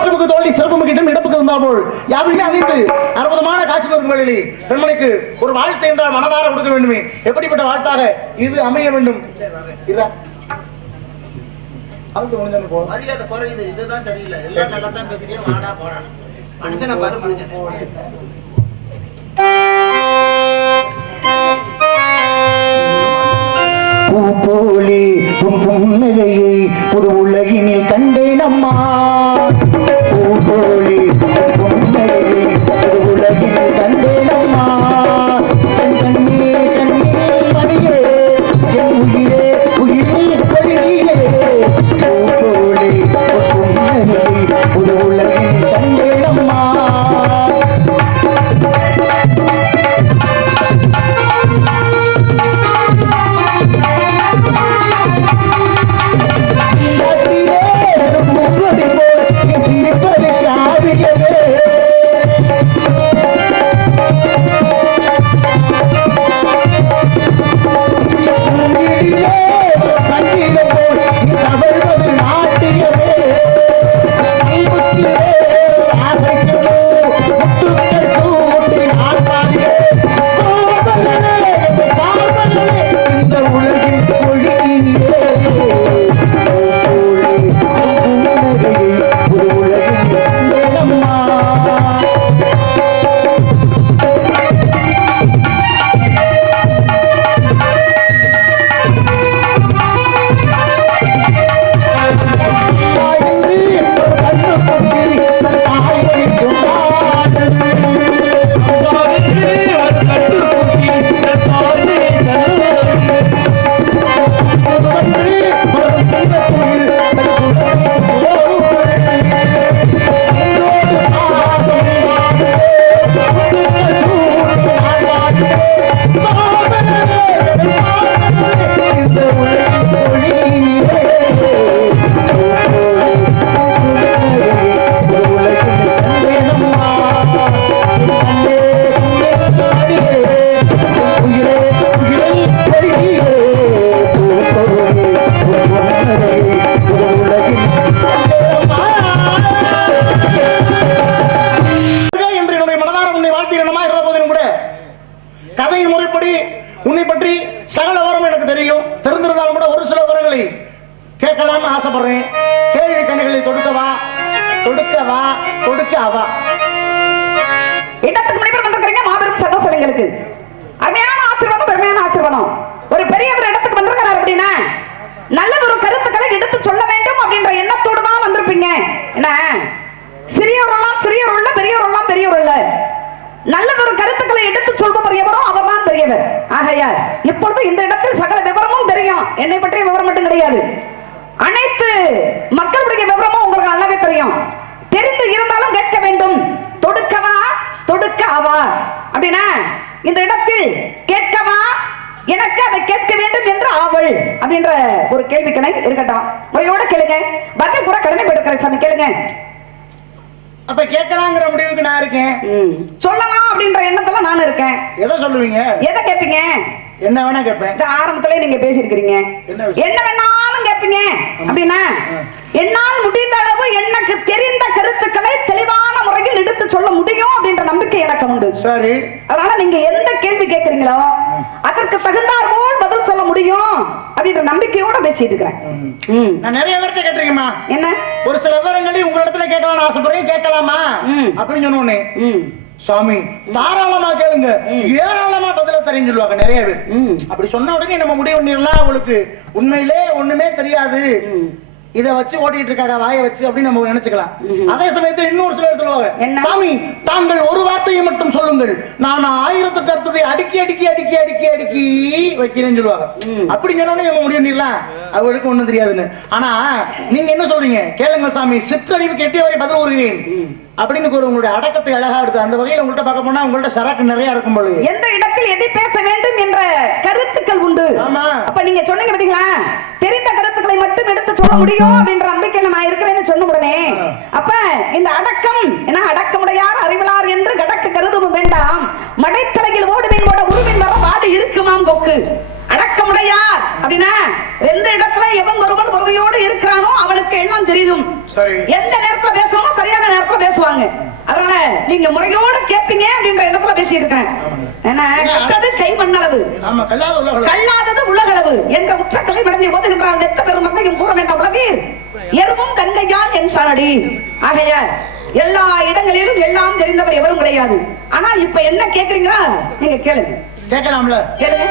தோற்றமுக்கு தோழி சிறப்புமுக்கு இடம் இடப்புக்கு இருந்தால் போல். யாருமே அறிந்து அற்புதமான காட்சி வரும் வேளையில் பெண்மணிக்கு ஒரு வாழ்த்து என்றால் மனதார கொடுக்க வேண்டுமே. எப்படிப்பட்ட வாழ்த்தாக இது அமைய வேண்டும்? இதா அழுத்து முடிஞ்சு போ மரியாதை குறையுது. இதுதான் தெரியல. எல்லாம் நல்லா தான் பேசுறீங்க வாடா போடா. மனுஷனை பாரு மனுஷன். பூப்போலி உன் புன்னகையை புது உலகினில் கண்டேன் அம்மா ஆகையால் இப்பொழுது இந்த இடத்தில் சகல விவரமும் தெரியும். என்னை பற்றிய விவரம் மட்டும் கிடையாது. அனைத்து மக்களுடைய விவரமும் உங்களுக்கு நல்லாவே தெரியும். தெரிந்து இருந்தாலும் கேட்க வேண்டும். தொடுக்கவா? தொடுக்க அவா? அப்படின்னா இந்த இடத்தில் கேட்கவா? எனக்கு அதை கேட்க வேண்டும் என்று ஆவல் அப்படின்ற ஒரு கேள்விக்கணை இருக்கட்டும். முறையோட கேளுங்க. பதில் கூட கடமைப்பட்டிருக்கிறேன் சாமி கேளுங்க. அப்ப கேட்கலாங்கிற முடிவுக்கு நான் இருக்கேன். சொல்லலாம் அப்படின்ற எண்ணத்துல நான் இருக்கேன். எதை சொல்லுவீங்க? எதை கேட்பீங்க என்ன வேணா கேட்பேன் இந்த ஆரம்பத்திலே நீங்க பேசியிருக்கிறீங்க. என்ன வேணாலும் கேட்பீங்க அப்படின்னா என்னால் முடிந்த அளவு எனக்கு தெரிந்த கருத்துக்களை தெளிவான முறையில் எடுத்து சொல்ல முடியும் அப்படின்ற நம்பிக்கை எனக்கு உண்டு. சரி. அதனால நீங்க எந்த கேள்வி கேட்கறீங்களோ அதற்கு தகுந்தாற் போல் பதில் சொல்ல முடியும் அப்படின்ற நம்பிக்கையோட பேசிட்டு இருக்கிறேன். நான் நிறைய பேர்த்த கேட்டிருக்கேம்மா. என்ன? ஒரு சில விவரங்களையும் உங்களிடத்துல கேட்கலாம்னு ஆசைப்படுறேன். கேட்கலாமா. அப்படின்னு சொன்னோன்னே. ம். சாமி தாராளமா கேளுங்க. ஏராளமா பதில தெரியும் சொல்லுவாங்க நிறைய பேர். அப்படி சொன்ன உடனே நம்ம முடிவு பண்ணிடலாம். அவங்களுக்கு உண்மையிலே ஒண்ணுமே தெரியாது. இத வச்சு ஓட்டிட்டு இருக்காங்க வாயை வச்சு அப்படின்னு நம்ம நினைச்சுக்கலாம். அதே சமயத்தில் இன்னொரு சிலர் சொல்லுவாங்க? சாமி தாங்கள் ஒரு வார்த்தையை மட்டும் சொல்லுங்கள். நான் ஆயிரத்துக்கு அடுத்ததை அடுக்கி அடுக்கி அடுக்கி அடுக்கி அடுக்கி வைக்கிறேன்னு சொல்லுவாங்க. அப்படி சொன்னோடனே நம்ம முடிவு பண்ணிடலாம் அவங்களுக்கு ஒண்ணும் தெரியாதுன்னு. ஆனா நீங்க என்ன சொல்றீங்க? கேளுங்க சாமி சிற்றறிவு கெட்டியவரை பதில் கூறுகிறேன். அப்படின்னு ஒரு உங்களுடைய அடக்கத்தை அழகா எடுத்து அந்த வகையில் உங்கள்ட்ட பார்க்க போனா உங்கள்ட்ட சரக்கு நிறைய இருக்கும் பொழுது எந்த இடத்தில் எதை பேச வேண்டும் என்ற கருத்துக்கள் உண்டு. ஆமா. அப்ப நீங்க சொன்னீங்க பாத்தீங்களா? சொல்ல முடியும் அப்படின்ற நம்பிக்கையில நான் இருக்கிறேன்னு சொன்ன உடனே. அப்ப இந்த அடக்கம் என்ன அடக்கமுடையார் அறிவலார் என்று கடக்க கருதவும் வேண்டாம். மடைத்தலையில் ஓடுவேன் ஓட உருவின் வர வாடு இருக்குமாம் கொக்கு. அடக்க அடக்கமுடையார் அப்படின்னா எந்த இடத்துல எவன் ஒருவன் ஒருமையோடு இருக்கிறானோ அவனுக்கு எல்லாம் தெரியும். எந்த நேரத்துல பேசணுமோ சரியான நேரத்துல பேசுவாங்க. அதனால நீங்க முறையோடு கேட்பீங்க அப்படின்ற இடத்துல பேசிட்டு இருக்கிறேன் ஏன்னா கை மண்ணளவு. கல்லாதது உலகளவு. என்ற உற்றக்கலை விடந்தை ஓதுகின்றார் வெத்த பெரும் மந்தையும் கூற வேண்டாம் உலகீர் எருவும் கண்கையால் என் சாணடி. ஆகைய எல்லா இடங்களிலும் எல்லாம் தெரிந்தவர் எவரும் கிடையாது. ஆனா இப்ப என்ன கேக்குறீங்களா? நீங்க கேளுங்க. கேட்கலாம்ல. கேளுங்க.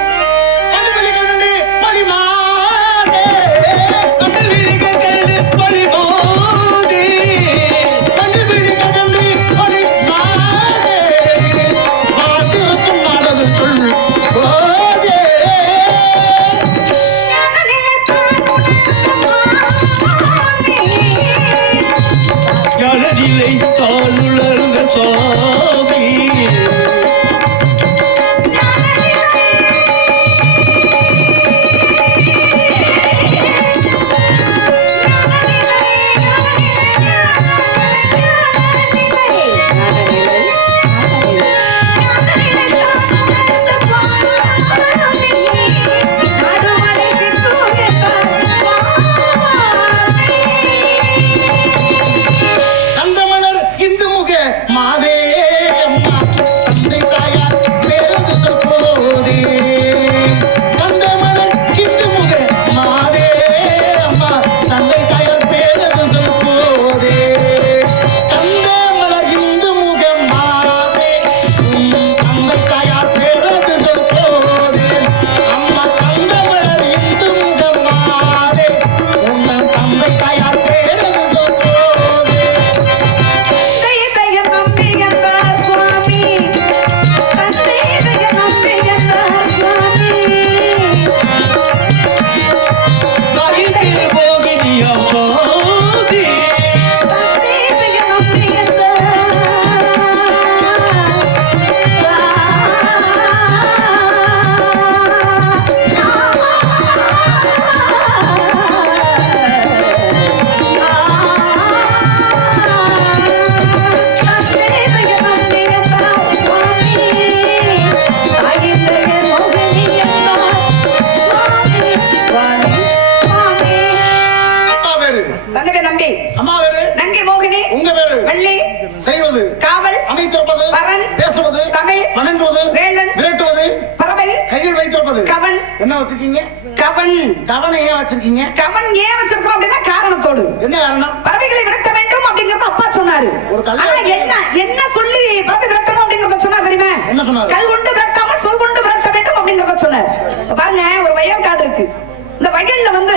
என்ன என்ன சொல்லி பறவை விரட்டணும் அப்படிங்கறத சொன்னார் தெரியுமா? என்ன சொன்னாரு? கல் கொண்டு விரட்டாமல் சொல் கொண்டு விரட்ட வேண்டும் அப்படிங்கறத சொன்னார். பாருங்க ஒரு வயற்காடு இருக்கு. இந்த வயல்ல வந்து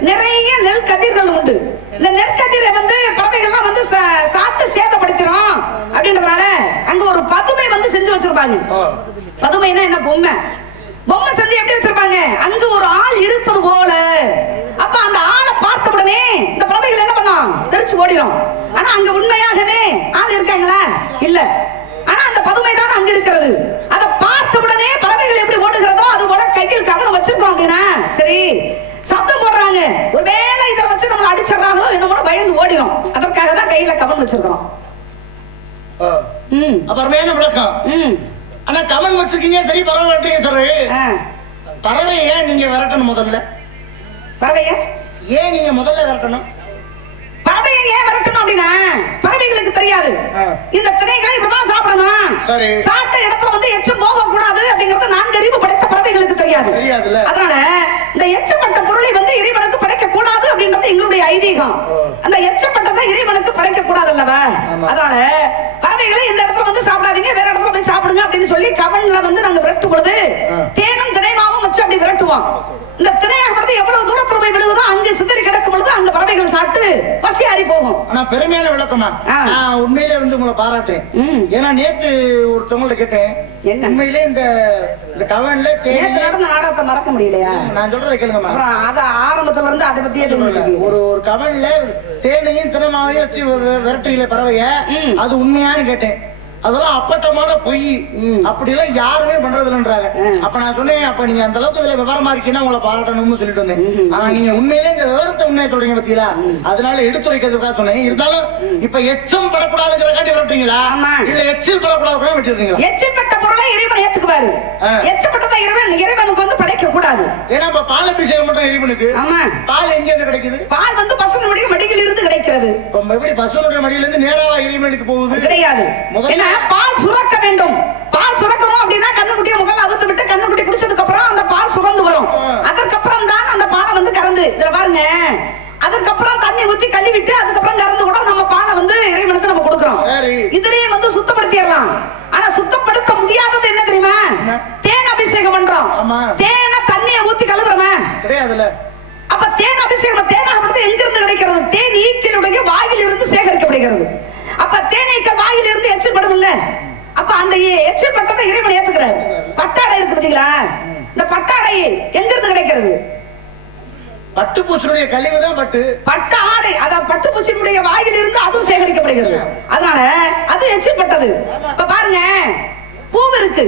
நிறைய நெல் கதிர்கள் உண்டு. இந்த நெற்கதிரை வந்து பறவைகள்லாம் வந்து சா- சாப்பிட்டு சேதப்படுத்திடும் அப்படின்றதுனால அங்க ஒரு பதுமை வந்து செஞ்சு வச்சிருப்பாங்க. பதுமைன்னா என்ன? பொம்மை. பொம்மை செஞ்சு எப்படி வச்சிருப்பாங்க? அங்க ஒரு ஆள் இருப்பது போல. அப்ப அந்த ஆளை பார்த்த உடனே இந்த பறவைகள் என்ன பண்ணும் தெரிச்சு ஓடிடும் ஆனா அங்க உண்மையாகவே ஆள் இருக்காங்களா? இல்ல. ஆனா அந்த பதுமை தான் அங்க இருக்கிறது. அதை பார்த்த உடனே பறவைகள் எப்படி ஓடுகிறதோ அது போல கையில் கவனம் வச்சிருக்கோம் அப்படின்னா சரி. சப்தம் போடுறாங்க. ஒருவேளை இதை வச்சு நம்மள அடிச்சிடுறாங்களோ என்னமோ பயந்து ஓடிடும் அதற்காக தான் கையில கவனம் வச்சிருக்கிறோம். ஓ. ம். அப்புறமேன விளக்கம். ம். ஆனா கவன் வச்சிருக்கீங்க சரி பறவை விரட்டுறீங்க சொல்லு ஆ. பறவை ஏன் நீங்க விரட்டணும் முதல்ல? பறவைய? ஏன் நீங்க முதல்ல விரட்டணும் பறவையை ஏன் விரட்டணும் அப்படின்னா பறவைகளுக்கு தெரியாது. இந்த திணைகளை இப்படிதான் சாப்பிடணும். சாப்பிட்ட இடத்துல வந்து எச்சம் போக கூடாது அப்படிங்கறது நான்கு அறிவு படைத்த பறவைகளுக்கு தெரியாது. அதனால இந்த எச்சப்பட்ட பொருளை வந்து இறைவனுக்கு படைக்க கூடாது அப்படின்றது எங்களுடைய ஐதீகம். அந்த எச்சப்பட்டதை இறைவனுக்கு படைக்க கூடாது அல்லவா. அதனால பறவைகளை இந்த இடத்துல வந்து சாப்பிடாதீங்க வேற இடத்துல போய் சாப்பிடுங்க அப்படின்னு சொல்லி கவன்ல வந்து நாங்க விரட்டும் பொழுது. தேனும் திணைமாவும் வச்சு அப்படி விரட்டுவோம் இந்த திணையாகப்படுறது எவ்வளவு தூரத்துல போய் விழுகுதோ அங்க சிதறி கிடக்கும் பொழுது அங்க பறவைகள் சாப்பிட்டு பசி ஆறி போகும் ஆனா பெருமையான விளக்கமா. நான் உண்மையிலே வந்து உங்களை பாராட்டேன். ஏன்னா நேத்து ஒருத்தவங்கள்ட்ட கேட்டேன் என்ன? உண்மையிலே இந்த இந்த கவன்ல நேத்து தேனி நடந்த நாடகத்தை மறக்க முடியலையா நான் சொல்றதை கேளுங்கம்மா அத ஆரம்பத்துல இருந்து அதை பத்தியே. ஒரு ஒரு கவன்ல தேனையும் தினமாவையும் வச்சு வி- வி- விரட்டுகிற பறவைய. அது உண்மையான்னு கேட்டேன் அதெல்லாம் அப்பட்டமான பொய். அப்படி எல்லாம் யாருமே பண்றது இல்லைன்றாங்க அப்ப நான் சொன்னேன் அப்ப நீங்க அந்த அளவுக்கு இதுல விவரமா இருக்கீங்கன்னா உங்களை பாராட்டணும்னு சொல்லிட்டு வந்தேன். ஆனா நீங்க உண்மையிலே இந்த விவரத்தை உண்மையை சொல்றீங்க பத்தீங்களா? அதனால எடுத்துரைக்கிறதுக்காக சொன்னேன். இருந்தாலும் இப்ப எச்சம் படக்கூடாதுங்கிறக்காண்டி விரட்டுறீங்களா. இல்ல எச்சில் படக்கூடாதுக்காக விட்டுருக்கீங்களா எச்சப்பட்ட பொருளை இறைவன் ஏத்துக்குவாரு. ஆ. எச்சப்பட்டதை இறைவன் இறைவனுக்கு வந்து படைக்க கூடாது. ஏன்னா இப்ப பால் அபிஷேகம் மட்டும் இறைவனுக்கு. ஆமா. பால் எங்க இருந்து கிடைக்குது? பால் வந்து பசுவினுடைய மடியில் இருந்து கிடைக்கிறது. இப்ப எப்படி பசுவனுடைய மடியில இருந்து நேராவா இறைவனுக்கு போகுது? கிடையாது. முதல்ல- பால் சுரக்க வேண்டும். பால் சுரக்கணும் அப்படின்னா கண்ணுக்குட்டியை முதல்ல அவுத்து விட்டு கண்ணுக்குட்டி குடிச்சதுக்கு அப்புறம் அந்த பால் சுரந்து வரும். அதற்கப்புறம் தான் அந்த பாலை வந்து கறந்து. இதுல பாருங்க. அதுக்கப்புறம் தண்ணி ஊத்தி கழுவிட்டு அதுக்கப்புறம் கறந்து கூட நம்ம பாலை வந்து இறைவனுக்கு நம்ம கொடுக்குறோம். இதுலயே வந்து சுத்தப்படுத்திடலாம். ஆனா சுத்தப்படுத்த முடியாதது என்ன தெரியுமா? தேன் அபிஷேகம் பண்றோம். தேனை தண்ணியை ஊத்தி கழுவுறோமே. அப்ப தேன் அபிஷேகம் தேனாகப்படுத்த எங்கிருந்து கிடைக்கிறது? தேன் ஈக்கினுடைய வாயில் இருந்து சேகரிக்கப்படுகிறது. அப்ப தேனீக்கள் வாயில் இருந்து எச்சில் படும் இல்ல அப்ப அந்த எ- எச்சில் பட்டத்தை இறைவன் ஏத்துக்கிறாரு. பட்டாடை இருக்கு பாத்தீங்களா? இந்த பட்டாடை எங்கிருந்து கிடைக்கிறது? பட்டு பூசனுடைய கழிவு தான் பட்டு. பட்டு ஆடை அதான் பட்டு பூச்சியினுடைய வாயில் இருந்து அதுவும் சேகரிக்கப்படுகிறது. அதனால அது எச்சில் பட்டது. இப்ப பாருங்க பூ இருக்கு.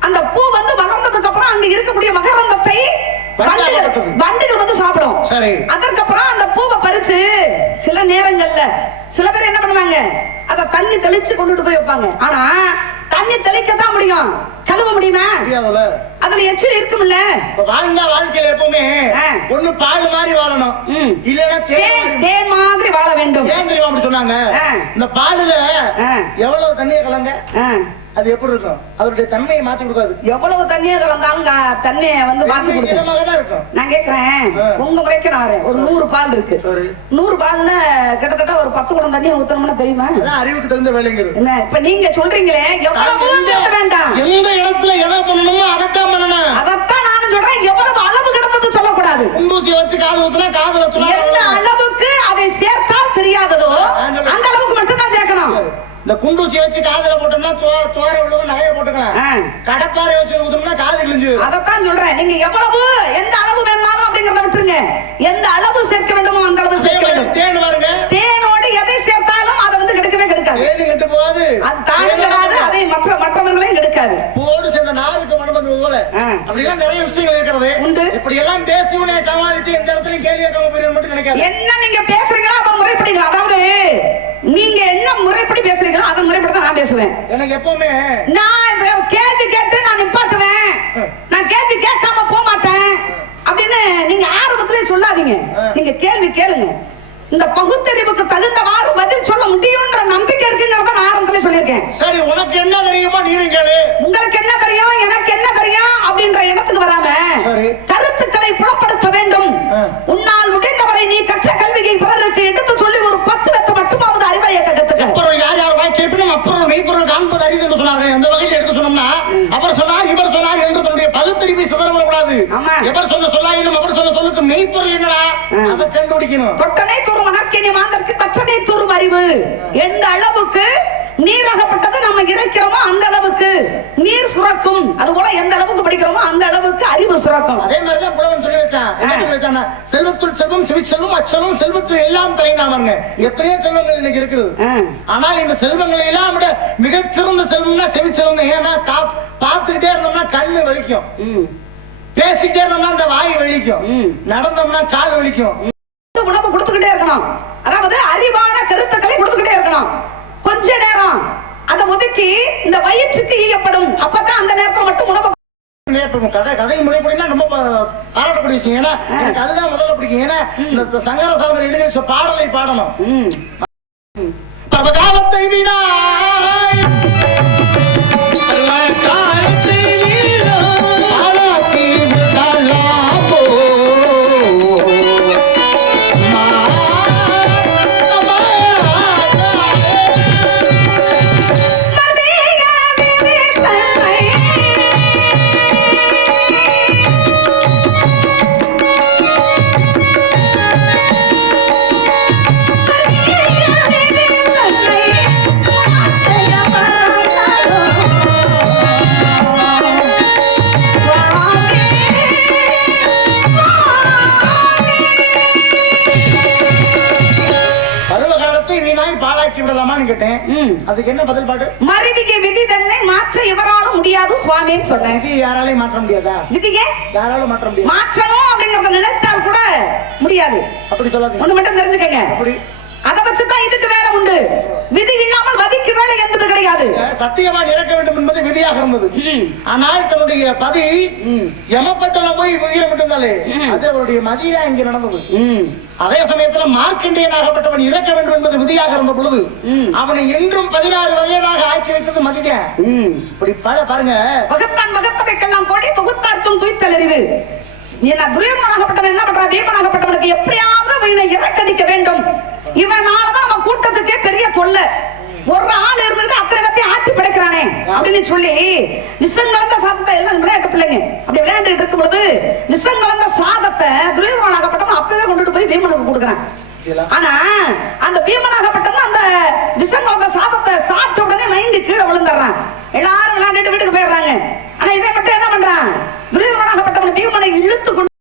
அந்த பூ வந்து வளர்ந்ததுக்கு அப்புறம் அங்க இருக்கக்கூடிய மகரந்தத்தை வண்டுகள் வந்து சாப்பிடும். சரி. அதற்கப்புறம் அந்த பூவை பறிச்சு சில நேரங்கள்ல சில பேர் என்ன பண்ணுவாங்க? அத தண்ணி தெளிச்சு கொண்டுட்டு போய் வைப்பாங்க. ஆனா தண்ணி தெளிக்கத்தான் முடியும். கழுவ முடியுமா? அதுல எச்சில் இருக்கும்ல. வாழ்ந்தா வாழ்க்கையில எப்பவுமே. ஒண்ணு பால் மாதிரி வாழணும். இல்லைன்னா தேன் தேன் தேன் மாதிரி வாழ வேண்டும். ஏன் தெரியுமா அப்படி சொன்னாங்க. இந்த பாலுல. எவ்வளவு தண்ணியை கலங்க. அது எப்படி இருக்கும்? அதனுடைய தன்மையை மாத்தி கொடுக்காது. எவ்வளவு தண்ணியை கலந்தாலும் தண்ணியை வந்து மாத்தி கொடுக்கும். தான் இருக்கும். நான் கேக்குறேன். ஆ. உங்க முறைக்கு நான் வரேன். ஒரு நூறு பால் இருக்கு. நூறு பால்ல கிட்டத்தட்ட ஒரு பத்து குடம் தண்ணியை ஊத்தணும்னா தெரியுமா? அறிவுக்கு தகுந்த வேலைங்கிறது. என்ன? இப்ப நீங்க சொல்றீங்களே எவ்வளவு வேண்டாம். எந்த இடத்துல எதை பண்ணணுமோ அதைத்தான் பண்ணணும். அதத்தான் நானும் சொல்றேன். எவ்வளவு அளவு கிடந்தது சொல்லக்கூடாது. குண்டூசியை வச்சு காது ஊத்துனா காதுல துணா எந்த அளவுக்கு அதை சேர்த்தால் தெரியாதோ அந்த அளவுக்கு மட்டும் தான் சேர்க்கணும் இந்த குண்டூசி வச்சு காதுல போட்டோம்னா தோர தோர விழுவு நகைய போட்டுக்கலாம். கடப்பாறை வச்சு ஊத்தோம்னா காது கிழிஞ்சு அதத்தான் சொல்றேன். நீங்க எவ்வளவு எந்த அளவு வேணாலும் அப்படிங்கறத விட்டுருங்க. எந்த அளவு சேர்க்க வேண்டுமோ அந்த அளவு சேர்க்க வேண்டும். தேன் பாருங்க. தேனோடு எதை சேர்த்தாலும் அதை வந்து கெடுக்கவே கெடுக்காது. தேன் கெட்டு போகாது. அது கெடாது அதை மற்ற மற்றவர்களையும் கெடுக்காது. போடு சேர்ந்த நாளுக்கு மனம் பண்ணுவது போல. அப்படிலாம் நிறைய விஷயங்கள் இருக்கிறது. உண்டு. இப்படி எல்லாம் பேசி உன்னை சமாளிச்சு எந்த இடத்துலயும் கேள்வி கேட்காம போயிருவோம் மட்டும் நினைக்காது. என்ன நீங்க பேசுறீங்களோ அதை முறைப்படி அதாவது நீங்க என்ன முறைப்படி பேசுறீங்களோ அதை முறைப்படி தான் நான் பேசுவேன். எனக்கு எப்பவுமே நான் கேள்வி கேட்டு நான் நிப்பாட்டுவேன். நான் கேள்வி கேட்காம போக மாட்டேன். அப்படின்னு நீங்க ஆரம்பத்திலே சொல்லாதீங்க. நீங்க கேள்வி கேளுங்க. இந்த பகுத்தறிவுக்கு தகுந்தவாறு பதில் சொல்ல முடியும்ன்ற நம்பிக்கை இருக்குங்கிறத நான் ஆரம்பத்திலே சொல்லியிருக்கேன். சரி உனக்கு என்ன தெரியுமோ நீனும் கேளு. உங்களுக்கு என்ன தெரியும் எனக்கு என்ன தெரியும் அப்படின்ற இடத்துக்கு வராம. கருத்துக்களை புலப்படுத்த வேண்டும். உன்னால் முடிந்தவரை நீ கற்ற கல்வியை பிறருக்கு எடுத்து சொல்லி ஒரு கற்றுக்க அப்புறம் யார் யார் வாய் கேட்பினும் அப்புறம் மெய்ப்பொருள் காண்பது அரிது என்று சொன்னார்கள். எந்த வகையில் எடுக்க சொன்னோம்னா அவர் சொன்னார் இவர் சொன்னார் என்று தன்னுடைய பகுத்தறிவை சிதற விடக்கூடாது ஆமா. எவர் சொன்ன சொல்லாயினும் அவர் சொன்ன சொல்லுக்கு மெய்ப்பொருள் என்னடா? அதை கண்டுபிடிக்கணும். தொட்டனை தூரும் மணக்கினி மாந்தற்கு கற்றனை தூரும் அறிவு. எந்த அளவுக்கு நீராகப்பட்டது நம்ம இறைக்கிறோமோ அந்த அளவுக்கு. நீர் சுரக்கும். அது போல எந்த அளவுக்கு படிக்கிறோமோ அந்த அளவுக்கு அறிவு சுரக்கும். அதே மாதிரிதான் புலவன் சொல்லி வச்சான். செல்வத்துள் செல்வம் செவிச்செல்வம் அச்செல்வம் செல்வத்தில் எல்லாம் தலைநாமங்க எத்தனையோ செல்வங்கள் இன்னைக்கு இருக்குது. ஆனால் இந்த செல்வங்களை எல்லாம் விட மிகச்சிறந்த செல்வம்னா செவிச்செல்வம் தான். ஏன்னா பார்த்துக்கிட்டே இருந்தோம்னா கண்ணு வலிக்கும். பேசிக்கிட்டே இருந்தோம்னா அந்த வாய் வலிக்கும். நடந்தோம்னா கால் வலிக்கும். உணவு கொடுத்துக்கிட்டே இருக்கணும். அதாவது அறிவான கருத்துக்களை கொடுத்துக்கிட்டே இருக்கணும். கொஞ்ச நேரம். அதை ஒதுக்கி இந்த வயிற்றுக்கு ஈயப்படும். அப்பதான் அந்த நேரத்துல மட்டும் உணவு கதை கதை முறைப்படினா ரொம்ப பாராட்டக்கூடிய விஷயம் ஏன்னா எனக்கு அதுதான் முதல்ல பிடிக்கும். ஏன்னா இந்த சங்கர சாமி எழுதி பாடலை பாடணும். பர்வகாலத்தை விடாய் யாராலும் மாற்ற முடியாது. மாற்றணும் அப்படிங்கறத நினைத்தால் கூட முடியாது. அப்படி சொல்லாதீங்க. ஒண்ணு மட்டும் தெரிஞ்சுக்கங்க. அப்படி. அதை வச்சுதான் இதுக்கு வேலை உண்டு. விதி இல்லாமல் வதிக்கு வேலை என்பது கிடையாது. சத்தியவான் இறக்க வேண்டும் என்பது விதியாக இருந்தது. ஆனால் தன்னுடைய பதி யமப்பட்டனம் போய் உயிரை விட்டுந்தாலே அது அவருடைய மதியா இங்க நடந்தது? அதே சமயத்துல மார்க்கண்டேயனாகப்பட்டவன் இறக்க வேண்டும் என்பது விதியாக இருந்த பொழுது அவனை இன்றும் பதினாறு வயதாக ஆக்கி வைத்தது மதிக்க. இப்படி பல பாருங்க. வகுத்தான் வகுத்தவைக்கெல்லாம் கோடி தொகுத்தார்க்கும் துய்த்தல் எறிவு என்ன துரியோதனாகப்பட்டவன் என்ன பண்றான் பீமனாகப்பட்டவனுக்கு எப்படியாவது இவனை இறக்கடிக்க வேண்டும். இவனாலதான் நம்ம கூட்டத்துக்கே பெரிய தொல்லை. ஒரு ஆள் இருந்துட்டு அத்தனை பேர்த்தையும் ஆட்டி படைக்கிறானே. அப்படின்னு சொல்லி விஷம் கலந்த சாதத்தை எல்லாம் விளையாட்டு பிள்ளைங்க. அப்படி விளையாண்டுட்டு இருக்கும் பொழுது விஷம் கலந்த சாதத்தை துரியோதனாகப்பட்டவன் அப்பவே கொண்டுட்டு போய் பீமனுக்கு கொடுக்குறான். ஆனா அந்த பீமனாகப்பட்டவன் அந்த விஷம் கலந்த சாதத்தை சாப்பிட்ட உடனே மயங்கி கீழே விழுந்துடுறான். எல்லாரும் விளையாண்டுட்டு வீட்டுக்கு போயிடுறாங்க. ஆனா இவன் மட்டும் என்ன பண்றான்? துரியோதனாகப்பட்டவன் பீமனை இழுத்து கொண்டு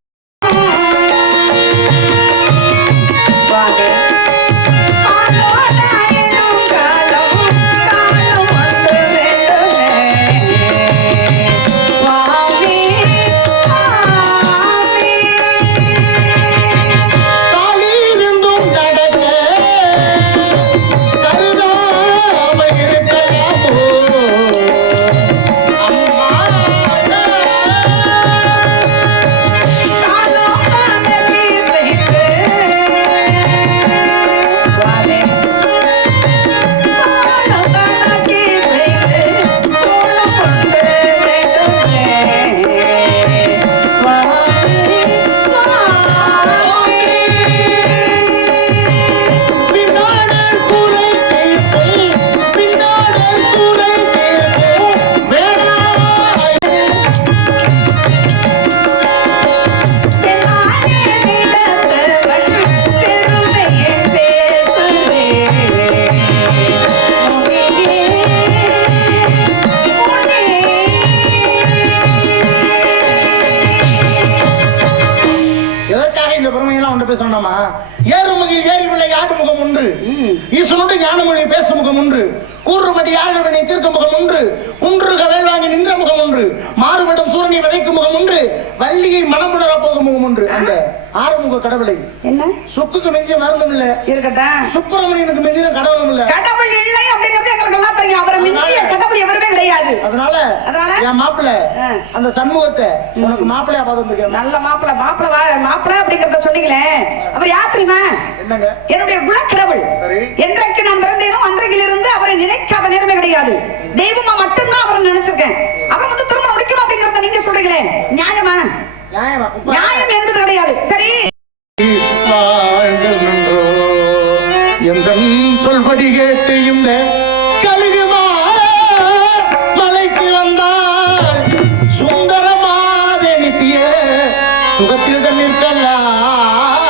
மாறுபடும் சூரனை விதைக்கும் முகம் ஒன்று வள்ளியை மனமுணர போகும் முகம் ஒன்று. அந்த ஆறுமுக கடவுளை. என்ன? சொக்குக்கு மெஞ்சிய மருந்தும் இல்ல. இருக்கட்டும். சுப்பிரமணியனுக்கு மெஞ்சிய கடவுளும் இல்ல. கடவுள் இல்லை அப்படிங்கிறது எங்களுக்கு எல்லாம் தெரியும். அவரை மிஞ்சிய கடவுள் எவருமே கிடையாது. அதனால அதனால? என் மாப்பிள்ள. அந்த சண்முகத்தை உனக்கு மாப்பிள்ளையா பார்த்து நல்ல மாப்பிள மாப்பிள வா மாப்பிள அப்படிங்கறத சொன்னீங்களே. அவர் யார் தெரியுமா? என்னங்க? என்னுடைய குலக்கடவுள். என்றைக்கு நான் பிறந்தேனோ அன்றைக்கிலிருந்து அவரை நினைக்காத நேரமே கிடையாது. தெய்வமா மட்டும்தான் அவரை நினைச்சிருக்கேன். அவரை வந்து அப்படிங்கறத நீங்க சொல்றீங்களே? நியாயமா? நியாயமா என்பது கிடையாது. சரி. எந்த சொல்படி கேட்டு இந்த கழுகுமா மலைக்கு வந்தால் சுந்தரமாதே நித்திய சுகத்தில் தண்ணீர் கல்லாகுமே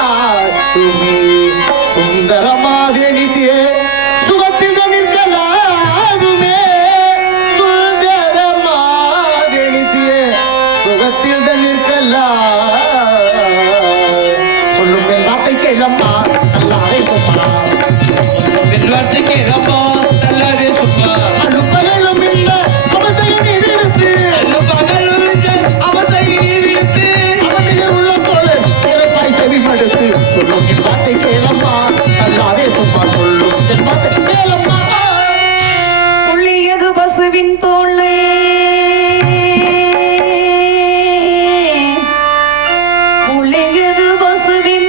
will be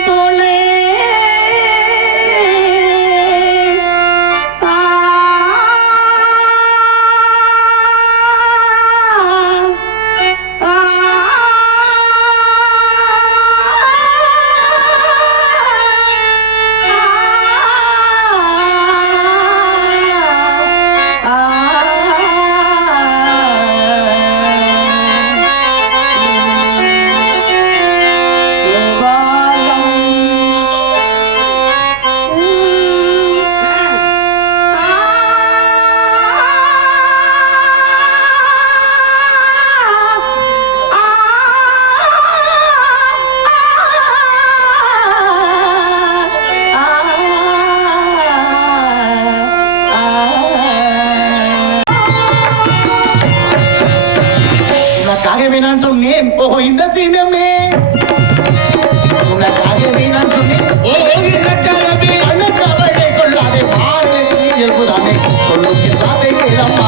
உனக்காகவே நான் சொன்னேன். ஓ இந்த சின்னமே உனக்காகவே நான் சொன்னேன். ஓ இந்த கணக்கவளை கொள்ளாதே மாறு இயல்புதானே சொல்லும் கேளம்மா.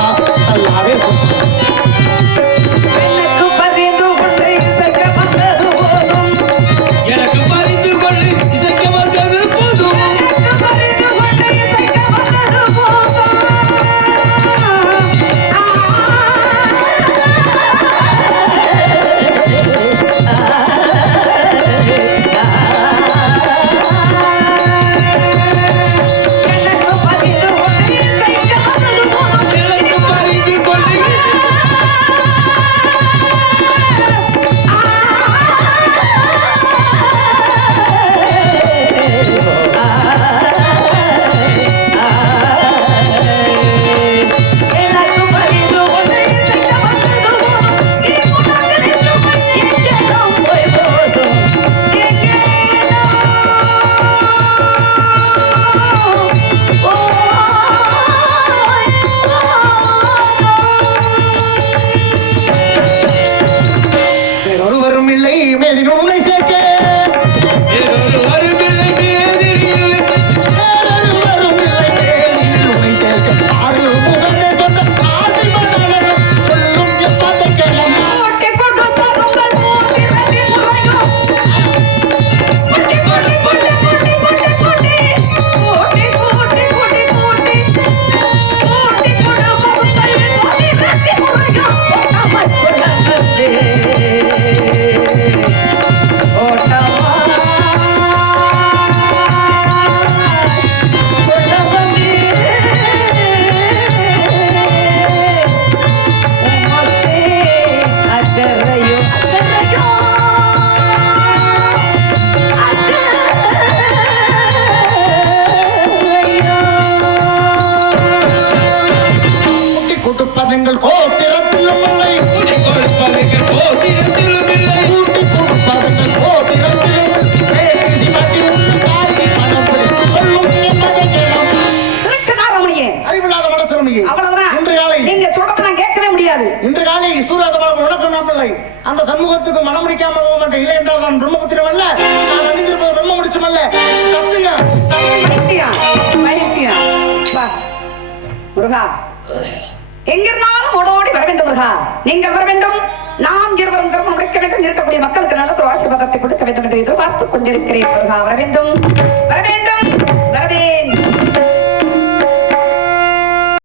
உனக்கு அந்த சண்முகத்துக்கு மனம் முடிக்காம போக மாட்டேன். இல்லை என்றால் நான் பிரம்மபுத்திரம் அல்ல நான் அணிஞ்சிருப்பது பிரம்ம முடிச்சும் அல்ல வா. முருகா. எங்கிருந்தாலும் ஓடோடி வர வேண்டும் முருகா. நீங்கள் வர வேண்டும். நாம் இருவரும் திருமணம் முடிக்க வேண்டும். இருக்கக்கூடிய மக்களுக்கு நல்ல ஒரு ஆசீர்வாதத்தை கொடுக்க வேண்டும் என்று எதிர்பார்த்துக் கொண்டிருக்கிறேன் முருகா. வர வேண்டும். வர வேண்டும். வரவேன்.